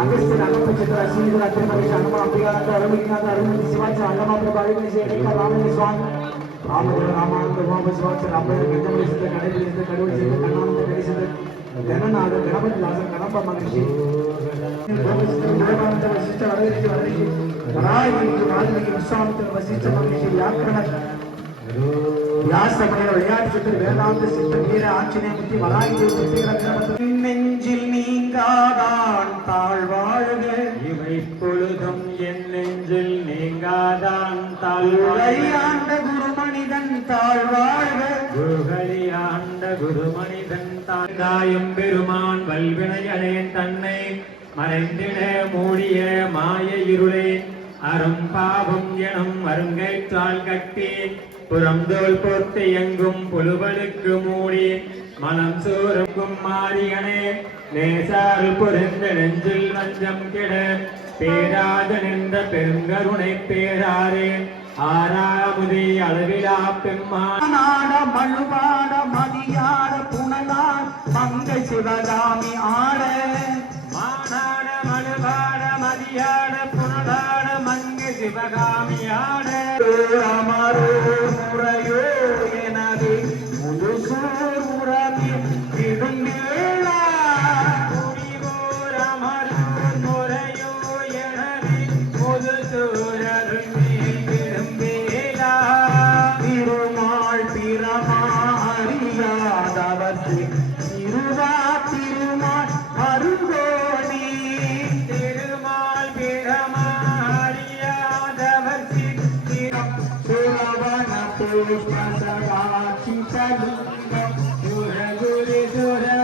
अगस्त्य नागपंचत्र श्रीधर अत्रिमलेश हनुमा अंबिकानाथ अरुणगिरिनाथ अरुणमूर्ति शिवाचार्य अल्लमापुर बालिगणेश एडेकर रामलिंग स्वामी रामदेव रामानंद उमापति शिवाचार्य अंबेडकर गंजमले सिद्ध गणेश सिद्ध कड़वल सिद्ध कन्नानंद गणेश सिद्ध जननाथ गणपति दास गणप महर्षि देवानंद वशिष्ठ वरदऋषि वरदऋषि वराहि वाल्मीकि विश्वामित्र वशिष्ठ महर्षि व्याकरण व्यासमணியர் விளையாட்டு சித்தர் வேதாந்த சித்தர் வீர ஆஞ்சநேயமூர்த்தி வராகி தேவி நெஞ்சில் நீங்காதான் தாழ்வாழ்க இவை பொழுதும் என் நெஞ்சில் நீங்காதான் தாழ்வாழ்க குரு மனிதன் தாழ்வாழ்க குருகளி ஆண்ட குரு மனிதன் தாயும் பெருமான் வல்வினையனேன் தன்னை மறைந்திட மூடிய மாய இருளே அரும் பாவம் எனும் அருங்கைத்தால் கட்டி புறந்தோல் போர்த்து எங்கும் புலுவலுக்கு மூடி மனம் சூருக்கும் மாரியனே நேசால் பொருந்த நெஞ்சில் வஞ்சம் கெட பேராத நின்ற பெருங்கருணை பேராரே ஆறாமுதி அளவிலா பெம்மாட மழுவாட மதியாட புனலார் மங்கை சிவகாமி ஆட மானாட மழுவாட மதியாட புனலாட மங்கை சிவகாமி ஆட அமரோ முறையோ எனது முதுசூர் உறவி திருந்தேளா முடிவோர் அமரோ முறையோ எனது முதுசூர் அருந்தி திருந்தேளா திருமால் பிரமா அறியாதவர்க்கு திருவா திருமால் அருகோணி திருமால் பிரமா அறியாதவர்க்கு சுரவர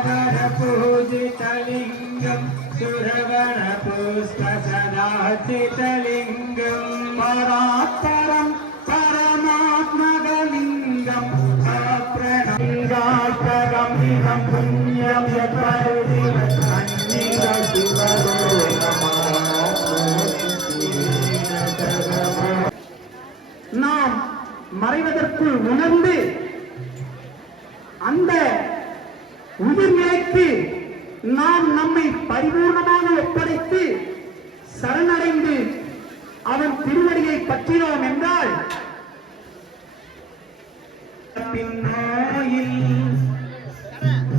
பூஜிதலிங்கம் சுரவர புஷ்பசதாச்சிதலிங்கம் பராத்பரம் பரமாத்மகலிங்கம் அப்ரணலிங்காத்மகம் இகம் புண்ணியம் யத்பருதிவ அன்னிக சிவரோ நாம் மறைவதற்குள் உணர்ந்து அந்த உயிர்நிலைக்கு நாம் நம்மை பரிபூர்ணமாக ஒப்படைத்து சரணடைந்து அவன் திருவடியை பற்றினோம் என்றால் பின்னோயில்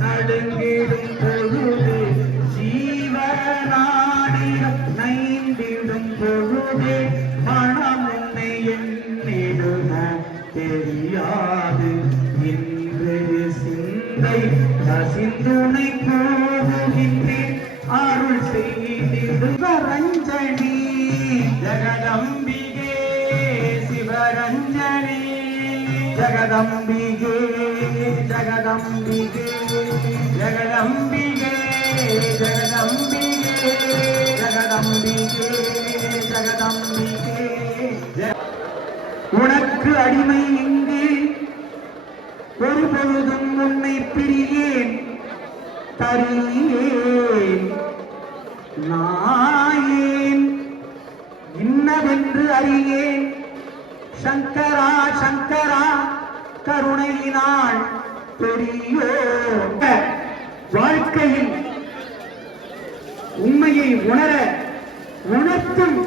நடுங்கிடும் பொழுது ஜீவனாடிடம் நைந்திடும் பொழுது மனம் உன்னை எண்ணிடுமோ தெரியாது இன்று சிந்தை கசிந்துனை போகின்றேன் அருள் செய்திடுக ரஞ்சனி ஜகதம்பிகே சிவரஞ்சனி ஜகதம்பிகே ஜகதம்பிகே ஜகதம்பிகே ஜகதம்பிகே ஜகதம்பிகே ஜகதம்பிகே உனக்கு அடிமை இங்கு ஒருபொழுதும் உன்னை பிரியேன் தரியேன் நாயேன் இன்னவென்று அறியேன் சங்கரா சங்கரா கருணையினால் பெரியோ வாழ்க்கையில் உண்மையை உணர்த்தும்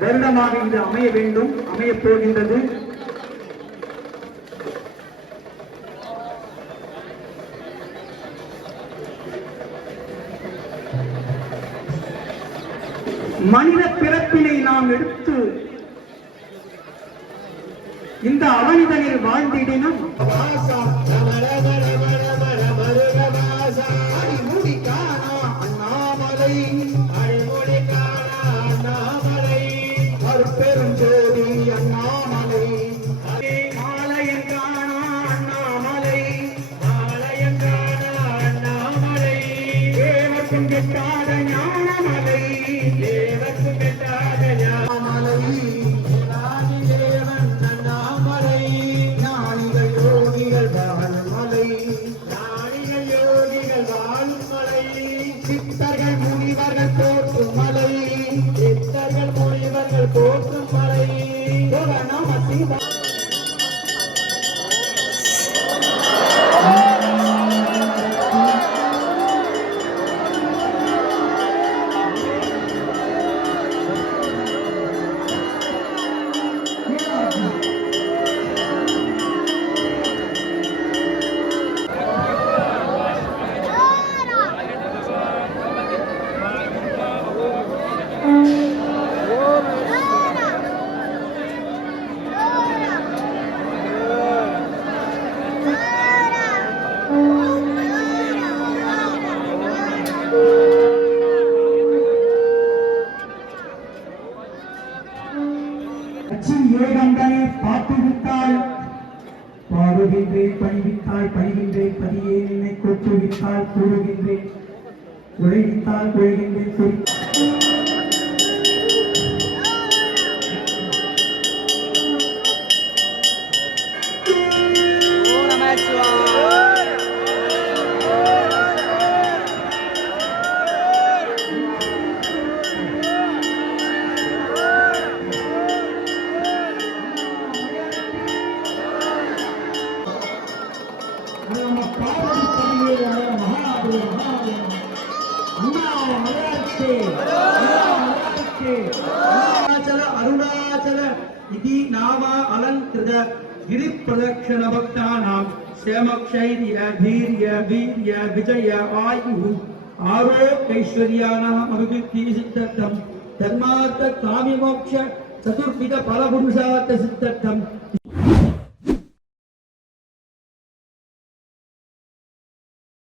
வருடமாக இன்று அமைய வேண்டும், அமையப் போகின்றது. மனித பிறப்பினை நாம் எடுத்து இந்த அவனிதனில் வாழ்ந்திடினும் சித்தர்கள் முனிவர்கள் போற்றும் மலை சித்தர்கள் முனிவர்கள் போற்றும் மலை நம சிவ கட்சி ஏகம்பனை பாட்டுவித்தாள் பாடுகின்றேன் பணிவித்தாள் பணிகின்றேன் பதியே நின்னை கொட்டுவித்தாள் கூறுகின்றேன் உழைவித்தாள் குழைகின்றேன் अरुणाचल इति नाम अलंकृत गिरि प्रदक्षिण भक्तानां क्षेमक्षैर्य धीर्य वीर्य विजय आयुः आरोग्यैश्वर्याणाम् अभिवृद्धि सिद्धर्थं धर्मार्थ कामि मोक्ष चतुर्विध फलपुरुषार्थ सिद्धर्थं